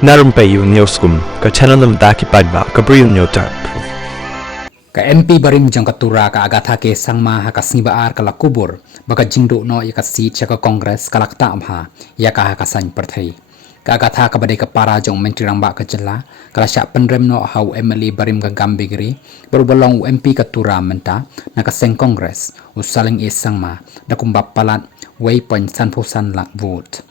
Narum payu nioskum ka chananam daki padba ka briu nyotar. Ka MP barim jang katura ka agatha ke sangma ha ka snibaar ka lakubur baka jingdo no ya ka seat ka kongres ka lakta amha ya ka ha ka san perthai ka agatha ka badai ka para jong mentri ramba ka jela ka sya penrem no hau MLA barim ka gambigri berbolong MP katura menta na ka seng kongres usaling is sangma da kumbap palat waypoint san phosan lak vote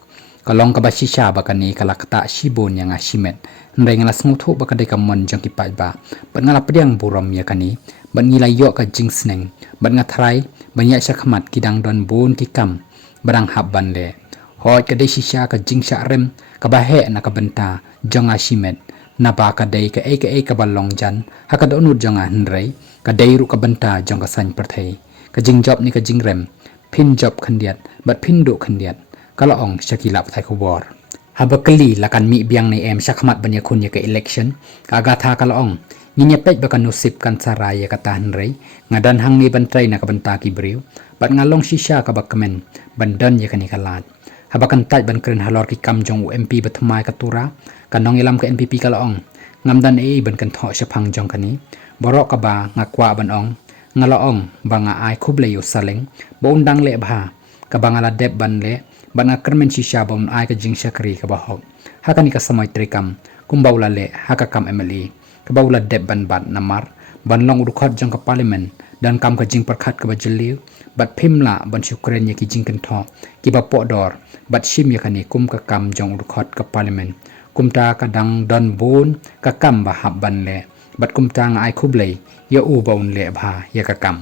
kalong ka basisya baka ni kalakta shibon yang asimet ndai ngala snguthu baka dai ka mon jang ki ba ban ngala pediang buram ya kani ban ngilai yo ka jingsneng ban ngathrai ban ya sakhamat kidang don bon ki kam barang hab ban le hoi ka dai sisya ka jingsha rem ka bahe na ka benta jang asimet na ba ka dai ka ka balong jan ha ka donut jang ndrai ka dai ru ka benta jang ka san perthai ka jingjob ni ka jingrem pin job khandiat bat pin do khandiat kalau ong syakilap thai kubor habakali lakan mi biang ni em syakmat banya kun ya ke election agatha kalau ong ninya pej bakan nusip kan saraya kata henrei ngadan hang ni bantrai na kabanta ki briu bat ngalong shisha ka bakmen bandan ya kani kalat habakan taj ban kren halor ki kam jong UMP batmai katura kanong ilam ke NPP kalau ong ngamdan ban kan tho syapang jong kani borok ka ba ngakwa ban ong ngalaong banga ai khuble yo saleng bo undang le bha ka bangala deb ban le bana kermen shisha bom ai ka jing shakri ka bahok hakani ka samai trikam kumbaula le hakakam MLA ka baula deb ban ban namar ban long udukhot jang ka parliament dan kam ka jing perkhat ka bajeliu bat phimla ban shukren ye ki jing kan tho ki ba podor bat shim ye kani kum ka kam jang udukhot ka parliament kumta ka dang don bon ka kam ba hab ban le bat kumta nga ai khublei ya u baun le bha ya ka kam